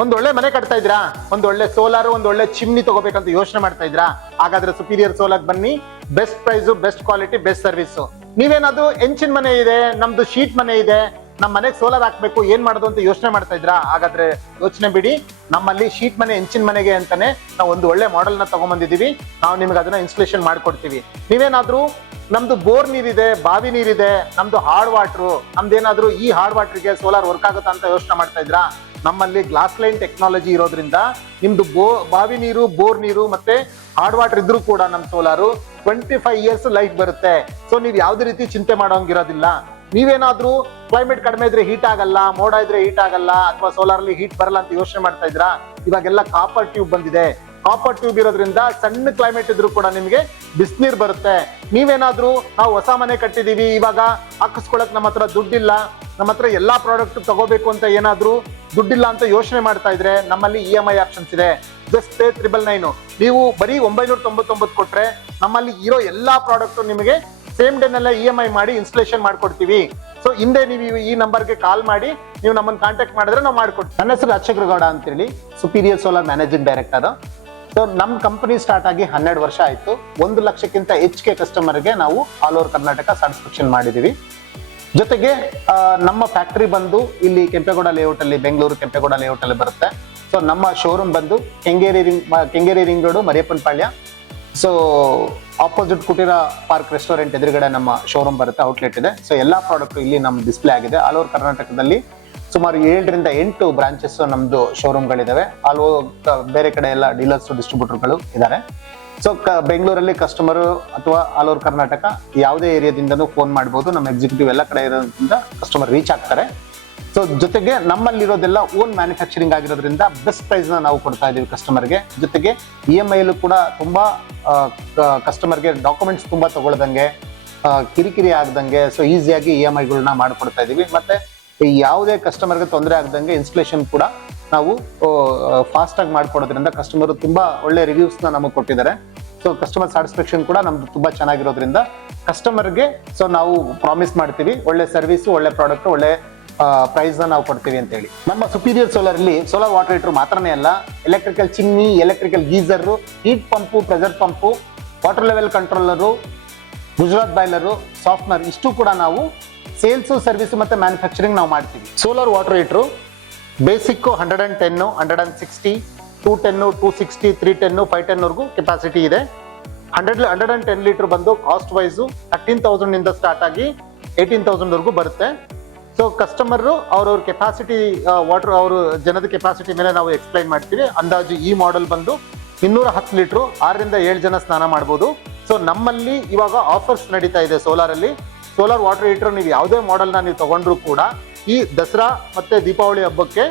ಒಂದ್ ಒಳ್ಳೆ ಮನೆ ಕಟ್ತಾ ಇದ್ರಾ, ಒಂದ್ ಒಳ್ಳೆ ಸೋಲಾರ್, ಒಂದ್ ಒಳ್ಳೆ ಚಿಮ್ನಿ ತಗೋಬೇಕಂತ ಯೋಚನೆ ಮಾಡ್ತಾ ಇದ್ರಾ, ಹಾಗಾದ್ರೆ ಸುಪೀರಿಯರ್ ಸೋಲಾರ್ ಬನ್ನಿ. Best price, best quality, best service. ನೀವೇನಾದ್ರು ಎಂಚಿನ ಮನೆ ಇದೆ, ನಮ್ದು ಶೀಟ್ ಮನೆ ಇದೆ, ನಮ್ಮ ಮನೆಗೆ ಸೋಲಾರ್ ಹಾಕ್ಬೇಕು, ಏನ್ ಮಾಡೋದು ಅಂತ ಯೋಚನೆ ಮಾಡ್ತಾ ಇದ್ರಾ, ಹಾಗಾದ್ರೆ ಯೋಚನೆ ಬಿಡಿ. ನಮ್ಮಲ್ಲಿ ಶೀಟ್ ಮನೆ, ಎಂಚಿನ ಮನೆಗೆ ಅಂತಾನೆ ನಾವು ಒಂದು ಒಳ್ಳೆ ಮಾಡೆಲ್ ನ ತಗೊಂಡ್ಬಂದಿದೀವಿ. ನಾವು ನಿಮ್ಗೆ ಅದನ್ನ ಇನ್ಸ್ಟಾಲೇಷನ್ ಮಾಡ್ಕೊಡ್ತೀವಿ. ನೀವೇನಾದ್ರೂ ನಮ್ದು ಬೋರ್ ನೀರಿದೆ, ಬಾವಿ ನೀರಿದೆ, ನಮ್ದು ಹಾರ್ಡ್ ವಾಟ್ರು, ನಮ್ದೇನಾದ್ರೂ ಈ ಹಾರ್ಡ್ ವಾಟರ್ಗೆ ಸೋಲಾರ್ ವರ್ಕ್ ಆಗುತ್ತಾ ಅಂತ ಯೋಚನೆ ಮಾಡ್ತಾ ಇದ್ರಾ, ನಮ್ಮಲ್ಲಿ ಗ್ಲಾಸ್ ಲೈನ್ ಟೆಕ್ನಾಲಜಿ ಇರೋದ್ರಿಂದ ನಿಮ್ದು ಬಾವಿ ನೀರು, ಬೋರ್ ನೀರು ಮತ್ತೆ ಹಾರ್ಡ್ ವಾಟರ್ ಇದ್ರೂ ಕೂಡ ನಮ್ ಸೋಲಾರು 25 ಇಯರ್ಸ್ ಲೈಫ್ ಬರುತ್ತೆ. ಸೊ ನೀವ್ ಯಾವ್ದೇ ರೀತಿ ಚಿಂತೆ ಮಾಡೋಂಗಿರೋದಿಲ್ಲ. ನೀವೇನಾದ್ರೂ ಕ್ಲೈಮೇಟ್ ಕಡಿಮೆ ಇದ್ರೆ ಹೀಟ್ ಆಗಲ್ಲ, ಮೋಡ ಇದ್ರೆ ಹೀಟ್ ಆಗಲ್ಲ, ಅಥವಾ ಸೋಲಾರ್ ಅಲ್ಲಿ ಹೀಟ್ ಬರಲ್ಲ ಅಂತ ಯೋಚನೆ ಮಾಡ್ತಾ ಇದ್ರಾ, ಇವಾಗೆಲ್ಲ ಕಾಪರ್ ಟ್ಯೂಬ್ ಬಂದಿದೆ. ಕಾಪರ್ ಟ್ಯೂಬ್ ಇರೋದ್ರಿಂದ ಸಣ್ಣ ಕ್ಲೈಮೇಟ್ ಇದ್ರೂ ಕೂಡ ನಿಮ್ಗೆ ಬಿಸಿನೀರ್ ಬರುತ್ತೆ. ನೀವೇನಾದ್ರೂ ನಾವು ಹೊಸ ಮನೆ ಕಟ್ಟಿದೀವಿ, ಇವಾಗ ಹಾಕಿಸ್ಕೊಳಕ್ ನಮ್ಮ ಹತ್ರ ದುಡ್ಡಿಲ್ಲ, ನಮ್ಮ ಹತ್ರ ಎಲ್ಲಾ ಪ್ರಾಡಕ್ಟ್ ತಗೋಬೇಕು ಅಂತ ಏನಾದ್ರೂ ದುಡ್ಡಿಲ್ಲ ಅಂತ ಯೋಚನೆ ಮಾಡ್ತಾ ಇದ್ರೆ, ನಮ್ಮಲ್ಲಿ EMI ಆಪ್ಷನ್ಸ್ ಇದೆ. Just pay 999. ನೀವು ಬರೀ 999 ಕೊಟ್ರೆ ನಮ್ಮಲ್ಲಿ ಇರೋ ಎಲ್ಲಾ ಪ್ರಾಡಕ್ಟ್ ನಿಮಗೆ ಸೇಮ್ ಡೇ ನೆಲ್ಲ EMI ಮಾಡಿ ಇನ್ಸ್ಟಾಲೇಷನ್ ಮಾಡ್ಕೊಡ್ತೀವಿ. ಸೊ ಹಿಂದೆ ನೀವು ಈ ನಂಬರ್ಗೆ ಕಾಲ್ ಮಾಡಿ ನೀವು ನಮ್ಮನ್ನ ಕಾಂಟ್ಯಾಕ್ಟ್ ಮಾಡಿದ್ರೆ ನಾವು ಮಾಡ್ಕೊಡ್ತೀವಿ. ನನ್ನ ಹೆಸರು ಅಚ್ಚಗ್ರಗೌಡ ಅಂತ ಹೇಳಿ, superior solar managing director. So ನಮ್ಮ ಕಂಪನಿ ಸ್ಟಾರ್ಟ್ ಆಗಿ 12 ವರ್ಷ ಆಯ್ತು. 1 ಲಕ್ಷಕ್ಕಿಂತ ಹೆಚ್ಚಿಗೆ ಕಸ್ಟಮರ್ಗೆ ನಾವು ಆಲ್ ಓವರ್ ಕರ್ನಾಟಕ ಸಾಟಿಸ್ಫ್ಯಾಕ್ಷನ್ ಮಾಡಿದೀವಿ. ಜೊತೆಗೆ ನಮ್ಮ ಫ್ಯಾಕ್ಟರಿ ಬಂದು ಇಲ್ಲಿ ಕೆಂಪೇಗೌಡ ಲೇಔಟ್ ಅಲ್ಲಿ, ಬೆಂಗಳೂರು ಕೆಂಪೇಗೌಡ ಲೇಔಟ್ ಅಲ್ಲಿ ಬರುತ್ತೆ. ಸೊ ನಮ್ಮ ಶೋರೂಮ್ ಬಂದು ಕೆಂಗೇರಿ ರಿಂಗ್ ರೋಡ್, ಮರಿಯಪ್ಪನ ಪಾಳ್ಯ. ಸೊ ಆಪೋಸಿಟ್ ಕುಟೀರ ಪಾರ್ಕ್ ರೆಸ್ಟೋರೆಂಟ್ ಎದುರುಗಡೆ ನಮ್ಮ ಶೋರೂಮ್ ಬರುತ್ತೆ, ಔಟ್ಲೆಟ್ ಇದೆ. ಸೊ ಎಲ್ಲಾ ಪ್ರಾಡಕ್ಟ್ ಇಲ್ಲಿ ನಮ್ಮ ಡಿಸ್ಪ್ಲೇ ಆಗಿದೆ. ಆಲ್ ಓವರ್ ಕರ್ನಾಟಕದಲ್ಲಿ ಸುಮಾರು 7 ರಿಂದ 8 ಬ್ರಾಂಚಸ್ ನಮ್ದು ಶೋರೂಮ್ಗಳಿದಾವೆ. ಆಲ್ ಓವರ್ ಬೇರೆ ಕಡೆ ಎಲ್ಲ ಡೀಲರ್ಸ್, ಡಿಸ್ಟ್ರಿಬ್ಯೂಟರ್ಗಳು ಇದ್ದಾರೆ. ಸೊ ಬೆಂಗಳೂರಲ್ಲಿ ಕಸ್ಟಮರ್ ಅಥವಾ ಆಲ್ ಓವರ್ ಕರ್ನಾಟಕ ಯಾವುದೇ ಏರಿಯಾದಿಂದನೂ ಫೋನ್ ಮಾಡ್ಬೋದು. ನಮ್ಮ ಎಕ್ಸಿಕ್ಯೂಟಿವ್ ಎಲ್ಲ ಕಡೆ ಇರೋದ್ರಿಂದ ಕಸ್ಟಮರ್ ರೀಚ್ ಆಗ್ತಾರೆ. ಸೊ ಜೊತೆಗೆ ನಮ್ಮಲ್ಲಿರೋದೆಲ್ಲ ಓನ್ ಮ್ಯಾನುಫ್ಯಾಕ್ಚರಿಂಗ್ ಆಗಿರೋದ್ರಿಂದ ಬೆಸ್ಟ್ ಪ್ರೈಸ್ ನ ನಾವು ಕೊಡ್ತಾ ಇದೀವಿ ಕಸ್ಟಮರ್ಗೆ. ಜೊತೆಗೆ EMI ಅಲ್ಲೂ ಕೂಡ ತುಂಬಾ ಕಸ್ಟಮರ್ಗೆ ಡಾಕ್ಯುಮೆಂಟ್ಸ್ ತುಂಬಾ ತಗೊಳ್ದಂಗೆ, ಕಿರಿಕಿರಿ ಆಗದಂಗೆ, ಸೊ ಈಸಿಯಾಗಿ EMIಗಳನ್ನ ಮಾಡ್ಕೊಡ್ತಾ ಇದೀವಿ. ಮತ್ತೆ ಯಾವುದೇ ಕಸ್ಟಮರ್ಗೆ ತೊಂದರೆ ಆಗದಂಗೆ ಇನ್ಸ್ಟಾಲೇಷನ್ ಕೂಡ ನಾವು ಫಾಸ್ಟ್ ಆಗಿ ಮಾಡ್ಕೊಡೋದ್ರಿಂದ ಕಸ್ಟಮರ್ ತುಂಬಾ ಒಳ್ಳೆ ರಿವ್ಯೂಸ್ ನ ನಮಗೆ ಕೊಟ್ಟಿದ್ದಾರೆ. ಸೊ ಕಸ್ಟಮರ್ ಸ್ಯಾಟಿಸ್ಫ್ಯಾಕ್ಷನ್ ಕೂಡ ನಮ್ದು ತುಂಬಾ ಚೆನ್ನಾಗಿರೋದ್ರಿಂದ ಕಸ್ಟಮರ್ಗೆ ಸೊ ನಾವು ಪ್ರಾಮಿಸ್ ಮಾಡ್ತೀವಿ ಒಳ್ಳೆ ಸರ್ವಿಸ್, ಒಳ್ಳೆ ಪ್ರಾಡಕ್ಟ್, ಒಳ್ಳೆ ಪ್ರೈಸ್ ನ ನಾವು ಕೊಡ್ತೀವಿ ಅಂತ ಹೇಳಿ. ನಮ್ಮ ಸುಪೀರಿಯರ್ ಸೋಲಾರ್ ಅಲ್ಲಿ ಸೋಲಾರ್ ವಾಟರ್ ಹೀಟರ್ ಮಾತ್ರನೇ ಅಲ್ಲ, electrical chimney, electrical geyser, heat pump, pressure pump, water level controller, Gujarat boiler, softener, ಇಷ್ಟು ಕೂಡ ನಾವು ಸೇಲ್ಸ್, ಸರ್ವಿಸ್ ಮತ್ತೆ ಮ್ಯಾನುಫ್ಯಾಕ್ಚರಿಂಗ್ ನಾವು ಮಾಡ್ತೀವಿ. ಸೋಲಾರ್ ವಾಟರ್ ಹೀಟರ್ ಬೇಸಿಕ್ 110, 160, 210, 260, 310, 510 ವರೆಗೂ ಕೆಪಾಸಿಟಿ ಇದೆ. 110 ಲೀಟರ್ ಬಂದು ಕಾಸ್ಟ್ ವೈಸ್ 13,000 ಇಂದ ಸ್ಟಾರ್ಟ್ ಆಗಿ 18,000 ವರೆಗೂ ಬರುತ್ತೆ. ಸೊ ಕಸ್ಟಮರ್ ಅವ್ರವ್ರ ಕೆಪಾಸಿಟಿ, ವಾಟರ್ ಅವ್ರ ಜನದ ಕೆಪಾಸಿಟಿ ಮೇಲೆ ನಾವು ಎಕ್ಸ್ಪ್ಲೈನ್ ಮಾಡ್ತೀವಿ. ಅಂದಾಜು ಈ ಮಾಡೆಲ್ ಬಂದು 210 ಲೀಟರ್ 6 ರಿಂದ 7 ಜನ ಸ್ನಾನ ಮಾಡ್ಬೋದು. ಸೊ ನಮ್ಮಲ್ಲಿ ಇವಾಗ ಆಫರ್ಸ್ ನಡೀತಾ ಇದೆ ಸೋಲಾರ್ ಅಲ್ಲಿ. ಸೋಲಾರ್ ವಾಟರ್ ಹೀಟರ್ ನೀವು ಯಾವುದೇ ಮಾಡೆಲ್ ನ ನೀವು ತಗೊಂಡ್ರು ಕೂಡ ಈ ದಸರಾ ಮತ್ತೆ ದೀಪಾವಳಿ ಹಬ್ಬಕ್ಕೆ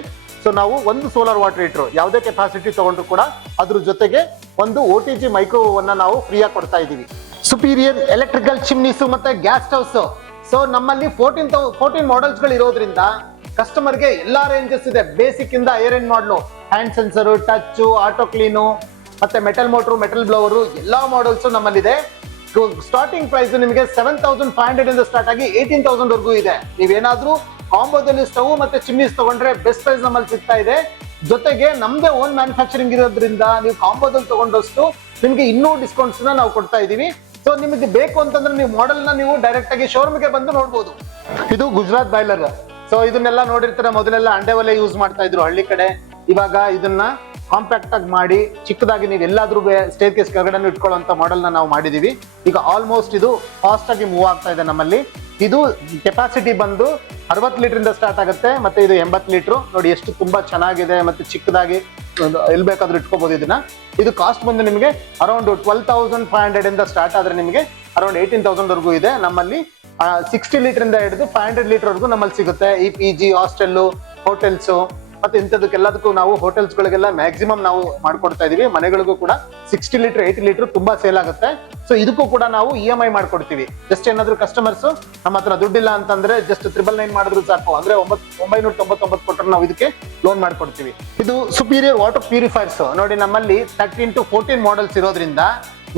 ಸೊ ನಾವು ಒಂದು ಸೋಲಾರ್ ವಾಟರ್ ಹೀಟರ್ ಯಾವುದೇ ಕೆಪಾಸಿಟಿ ತಗೊಂಡ್ರು ಕೂಡ ಅದ್ರ ಜೊತೆಗೆ ಒಂದು OTG ಮೈಕ್ರೋ ಓವನ್ ನಾವು ಫ್ರೀ ಆಗಿ ಕೊಡ್ತಾ ಇದೀವಿ. ಸುಪೀರಿಯರ್ ಎಲೆಕ್ಟ್ರಿಕಲ್ ಚಿಮ್ನೀಸ್ ಮತ್ತೆ ಗ್ಯಾಸ್ ಸ್ಟವ್ಸ್. ಸೊ ನಮ್ಮಲ್ಲಿ 14 ಮಾಡೆಲ್ಸ್ ಗಳು ಇರೋದ್ರಿಂದ ಕಸ್ಟಮರ್ಗೆ ಎಲ್ಲಾ ರೇಂಜಸ್ ಇದೆ. ಬೇಸಿಕ್ ಇಂದ ಹೈಯರ್ ಎಂಡ್ ಮಾಡಲು, hand sensor, touch, auto clean, ಮತ್ತೆ ಮೆಟಲ್ ಮೋಟರ್, ಮೆಟಲ್ ಬ್ಲೋವರು, ಎಲ್ಲಾ ಮಾಡೆಲ್ಸ್ ನಮ್ಮಲ್ಲಿದೆ. ಸ್ಟಾರ್ಟಿಂಗ್ ಪ್ರೈಸ್ ನಿಮಗೆ 7,500 ಇಂದ ಸ್ಟಾರ್ಟ್ ಆಗಿ 18,000 ವರೆಗೂ ಇದೆ. ನೀವೇನಾದ್ರೂ ಕಾಂಬೋದಲ್ಲಿ ಸ್ಟವ್ ಮತ್ತೆ ಚಿಮ್ನೀಸ್ ತಗೊಂಡ್ರೆ ಬೆಸ್ಟ್ ಪ್ರೈಸ್ ನಮ್ಮಲ್ಲಿ ಸಿಗ್ತಾ ಇದೆ. ಜೊತೆಗೆ ನಮ್ದೇ ಓನ್ ಮ್ಯಾನುಫ್ಯಾಕ್ಚರಿಂಗ್ ಇರೋದ್ರಿಂದ ನೀವು ಕಾಂಬೋದಲ್ಲಿ ತಗೊಂಡಷ್ಟು ನಿಮ್ಗೆ ಇನ್ನೂ ಡಿಸ್ಕೌಂಟ್ಸ್ ನಾವು ಕೊಡ್ತಾ ಇದೀವಿ. ಸೊ ನಿಮಗೆ ಬೇಕು ಅಂತಂದ್ರೆ ನೀವು ಮಾಡೆಲ್ ನ ನೀವು ಡೈರೆಕ್ಟ್ ಆಗಿ ಶೋರೂಮ್ಗೆ ಬಂದು ನೋಡ್ಬೋದು. ಇದು ಗುಜರಾತ್ ಬಾಯ್ಲರ್. ಸೊ ಇದನ್ನೆಲ್ಲ ನೋಡಿರ್ತಾರೆ, ಮೊದಲೆಲ್ಲ ಅಂಡೆ ಒಲೆ ಯೂಸ್ ಮಾಡ್ತಾ ಇದ್ರು ಹಳ್ಳಿ ಕಡೆ. ಇವಾಗ ಇದನ್ನ ಕಾಂಪ್ಯಾಕ್ಟ್ ಆಗಿ ಮಾಡಿ ಚಿಕ್ಕದಾಗಿ ನೀವು ಎಲ್ಲಾದ್ರೂ ಸ್ಟೇರ್ ಕೇಸ್ ಕೆಳಗಡೆ ಇಟ್ಕೊಳ್ಳುವಂತ ಮಾಡೆಲ್ ನ ನಾವು ಮಾಡಿದೀವಿ. ಈಗ ಆಲ್ಮೋಸ್ಟ್ ಇದು ಫಾಸ್ಟ್ ಆಗಿ ಮೂವ್ ಆಗ್ತಾ ಇದೆ ನಮ್ಮಲ್ಲಿ. ಇದು ಕೆಪಾಸಿಟಿ ಬಂದು 60 ಲೀಟರ್ ಇಂದ ಸ್ಟಾರ್ಟ್ ಆಗುತ್ತೆ, ಮತ್ತೆ ಇದು 80 ಲೀಟರ್. ನೋಡಿ ಎಷ್ಟು ತುಂಬಾ ಚೆನ್ನಾಗಿದೆ, ಮತ್ತೆ ಚಿಕ್ಕದಾಗಿ ಎಲ್ಲಿ ಬೇಕಾದ್ರೂ ಇಟ್ಕೋಬಹುದು ಇದನ್ನ. ಇದು ಕಾಸ್ಟ್ ಬಂದು ನಿಮಗೆ ಅರೌಂಡ್ 12,500 ಇಂದ ಸ್ಟಾರ್ಟ್ ಆದ್ರೆ ನಿಮಗೆ ಅರೌಂಡ್ 18,000 ವರೆಗೂ ಇದೆ. ನಮ್ಮಲ್ಲಿ 60 ಲೀಟರ್ ಇಂದ ಹಿಡಿದು 500 ಲೀಟರ್ ವರೆಗೂ ನಮ್ಮಲ್ಲಿ ಸಿಗುತ್ತೆ. ಈ PG, ಹಾಸ್ಟೆಲ್, ಹೋಟೆಲ್ಸ್ ಮತ್ತೆ ಇಂಥದಕ್ಕೆಲ್ಲದಕ್ಕೂ ನಾವು ಹೋಟೆಲ್ಸ್ ಗಳಿಗೆಲ್ಲ ಮ್ಯಾಕ್ಸಿಮಮ್ ನಾವು ಮಾಡ್ಕೊಡ್ತಾ ಇದೀವಿ. ಮನೆಗಳಿಗೂ ಕೂಡ 60 ಲೀಟರ್ 80 ಲೀಟರ್ ತುಂಬಾ ಸೇಲ್ ಆಗುತ್ತೆ. ಸೊ ಇದಕ್ಕೂ ಕೂಡ ನಾವು EMI ಮಾಡ್ಕೊಡ್ತೀವಿ. ಜಸ್ಟ್ ಏನಾದ್ರು ಕಸ್ಟಮರ್ಸ್ ನಮ್ಮ ಹತ್ರ ದುಡ್ಡಿಲ್ಲ ಅಂತಂದ್ರೆ ಜಸ್ಟ್ 999 ಮಾಡಿದ್ರು ಸಾಕು, ಅಂದ್ರೆ 999 ಕೊಟ್ಟರೆ ನಾವು ಇದಕ್ಕೆ ಲೋನ್ ಮಾಡ್ಕೊಡ್ತೀವಿ. ಇದು ಸುಪೀರಿಯರ್ ವಾಟರ್ ಪ್ಯೂರಿಫೈರ್ಸ್. ನೋಡಿ ನಮ್ಮಲ್ಲಿ 13 to 14 ಮಾಡೆಲ್ಸ್ ಇರೋದ್ರಿಂದ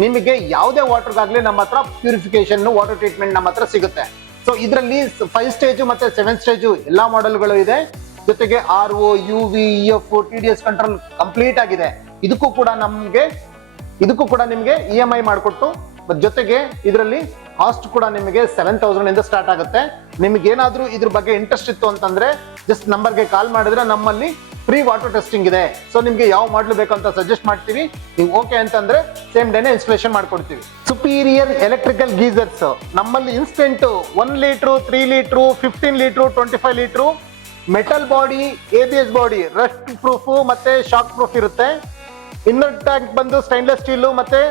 ನಿಮಗೆ ಯಾವುದೇ ವಾಟರ್ಗಾಗ್ಲಿ ನಮ್ಮ ಹತ್ರ ಪ್ಯೂರಿಫಿಕೇಶನ್, ವಾಟರ್ ಟ್ರೀಟ್ಮೆಂಟ್ ನಮ್ಮ ಹತ್ರ ಸಿಗುತ್ತೆ. ಸೊ ಇದರಲ್ಲಿ 5 ಸ್ಟೇಜ್ ಮತ್ತೆ 7 ಸ್ಟೇಜ್ ಎಲ್ಲಾ ಮಾಡೆಲ್ಗಳು ಇದೆ. ಜೊತೆಗೆ RO UV EF TDS control complete ಆಗಿದೆ. ಇದಕ್ಕೂ ಕೂಡ ನಿಮಗೆ EMI ಮಾಡಿಕೊಟ್ಟು, ಜೊತೆಗೆ ಇದರಲ್ಲಿ ಕಾಸ್ಟ್ ಕೂಡ ನಿಮಗೆ 7,000 ಇಂದ ಸ್ಟಾರ್ಟ್ ಆಗುತ್ತೆ. ನಿಮ್ಗೆ ಏನಾದ್ರೂ ಇದ್ರ ಬಗ್ಗೆ ಇಂಟ್ರೆಸ್ಟ್ ಇತ್ತು ಅಂತಂದ್ರೆ ಜಸ್ಟ್ ನಂಬರ್ಗೆ ಕಾಲ್ ಮಾಡಿದ್ರೆ ನಮ್ಮಲ್ಲಿ ಫ್ರೀ ವಾಟರ್ ಟೆಸ್ಟಿಂಗ್ ಇದೆ. ಸೊ ನಿಮ್ಗೆ ಯಾವ ಮಾಡಲ್ ಬೇಕಂತ ಸಜೆಸ್ಟ್ ಮಾಡ್ತೀವಿ. ನೀವು ಓಕೆ ಅಂತಂದ್ರೆ ಸೇಮ್ ಡೇನೆ ಇನ್ಸ್ಟಾಲೇಷನ್ ಮಾಡ್ಕೊಡ್ತೀವಿ. ಸುಪೀರಿಯರ್ ಎಲೆಕ್ಟ್ರಿಕಲ್ ಗೀಸರ್ಸ್ ನಮ್ಮಲ್ಲಿ instant 1 litre, 3 litre, 15 litre, 25 litre, metal body, ABS body, Rust proof ಮತ್ತೆ ಶಾಕ್ ಪ್ರೂಫ್ ಇರುತ್ತೆ. ಇನ್ನರ್ ಟ್ಯಾಂಕ್ ಬಂದು ಸ್ಟೈನ್ಲೆಸ್ ಸ್ಟೀಲ್ ಮತ್ತೆ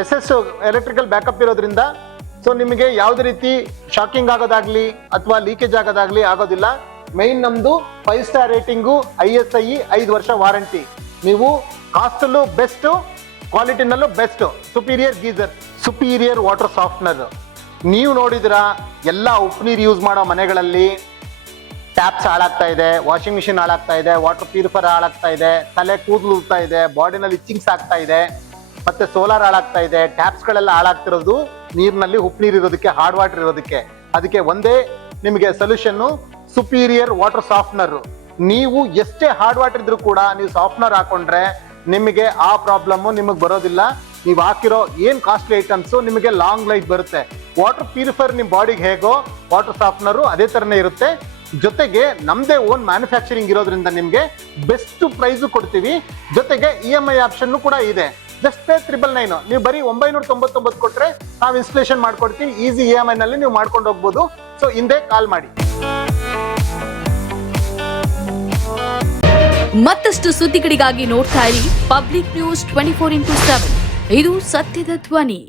SS ಎಲೆಕ್ಟ್ರಿಕಲ್ ಬ್ಯಾಕಪ್ ಇರೋದ್ರಿಂದ ಸೊ ನಿಮಗೆ ಯಾವುದೇ ರೀತಿ ಶಾಕಿಂಗ್ ಆಗೋದಾಗ್ಲಿ ಅಥವಾ ಲೀಕೇಜ್ ಆಗೋದಾಗ್ಲಿ ಆಗೋದಿಲ್ಲ. ಮೈನ್ ನಮ್ದು 5 ಸ್ಟಾರ್ ರೇಟಿಂಗು, ISI 5 ವರ್ಷ ವಾರಂಟಿ. ನೀವು ಕಾಸ್ಟಲ್ಲೂ ಬೆಸ್ಟ್, ಕ್ವಾಲಿಟಿನಲ್ಲೂ best. Superior geyser, Superior water softener. ನೀವು ನೋಡಿದ್ರ ಎಲ್ಲ ಉಪ್ಪು ನೀರು ಯೂಸ್ ಮಾಡೋ ಮನೆಗಳಲ್ಲಿ ಟ್ಯಾಪ್ಸ್ ಹಾಳಾಗ್ತಾ ಇದೆ, ವಾಷಿಂಗ್ ಮಿಷಿನ್ ಹಾಳಾಗ್ತಾ ಇದೆ, ವಾಟರ್ ಪ್ಯೂರಿಫೈರ್ ಹಾಳಾಗ್ತಾ ಇದೆ, ತಲೆ ಕೂದಲು ಉಳ್ತಾ ಇದೆ, ಬಾಡಿನಲ್ಲಿ ಇಚ್ಚಿಂಗ್ಸ್ ಆಗ್ತಾ ಇದೆ, ಮತ್ತೆ ಸೋಲಾರ್ ಹಾಳಾಗ್ತಾ ಇದೆ. ಟ್ಯಾಪ್ಸ್ ಗಳೆಲ್ಲ ಹಾಳಾಗ್ತಿರೋದು ನೀರಿನಲ್ಲಿ ಉಪ್ಪು ನೀರು ಇರೋದಕ್ಕೆ, ಹಾರ್ಡ್ ವಾಟರ್ ಇರೋದಕ್ಕೆ. ಅದಕ್ಕೆ ಒಂದೇ ನಿಮಗೆ ಸೊಲ್ಯೂಷನ್, ಸುಪೀರಿಯರ್ ವಾಟರ್ ಸಾಫ್ಟ್ನರ್. ನೀವು ಎಷ್ಟೇ ಹಾರ್ಡ್ ವಾಟರ್ ಇದ್ರೂ ಕೂಡ ನೀವು ಸಾಫ್ಟ್ನರ್ ಹಾಕೊಂಡ್ರೆ ನಿಮಗೆ ಆ ಪ್ರಾಬ್ಲಮ್ ನಿಮಗೆ ಬರೋದಿಲ್ಲ. ನೀವು ಹಾಕಿರೋ ಏನ್ ಕಾಸ್ಟ್ಲಿ ಐಟಮ್ಸ್ ನಿಮಗೆ ಲಾಂಗ್ ಲೈಫ್ ಬರುತ್ತೆ. ವಾಟರ್ ಪ್ಯೂರಿಫೈರ್ ನಿಮ್ ಬಾಡಿಗೆ ಹೇಗೋ ವಾಟರ್ ಸಾಫ್ಟ್ನರ್ ಅದೇ ತರನೇ ಇರುತ್ತೆ. ಜೊತೆಗೆ ನಮ್ದೇ ಓನ್ ಮ್ಯಾನುಫ್ಯಾಕ್ಚರಿಂಗ್ ಇರೋದ್ರಿಂದ ನಿಮ್ಗೆ ಬೆಸ್ಟ್ ಪ್ರೈಸ್ ಕೊಡ್ತೀವಿ. ಜೊತೆಗೆ EMI ಆಪ್ಷನ್ ಕೂಡ ಇದೆ. ಜಸ್ಟ್ 999. ನೀವು ಬರೀ 999 ಕೊಟ್ರೆ ನಾವು ಇನ್ಸ್ಟಾಲೇಷನ್ ಮಾಡ್ಕೊಡ್ತೀವಿ. ಈಸಿ EMI ನಲ್ಲಿ ನೀವು ಮಾಡ್ಕೊಂಡು ಹೋಗ್ಬೋದು. ಸೊ ಹಿಂದೆ ಕಾಲ್ ಮಾಡಿ. ಮತ್ತಷ್ಟು ಸುದ್ದಿಗಳಿಗಾಗಿ ನೋಡ್ತಾ ಇರಿ ಪಬ್ಲಿಕ್ ನ್ಯೂಸ್ 24x7. ಇದು ಸತ್ಯದ ಧ್ವನಿ.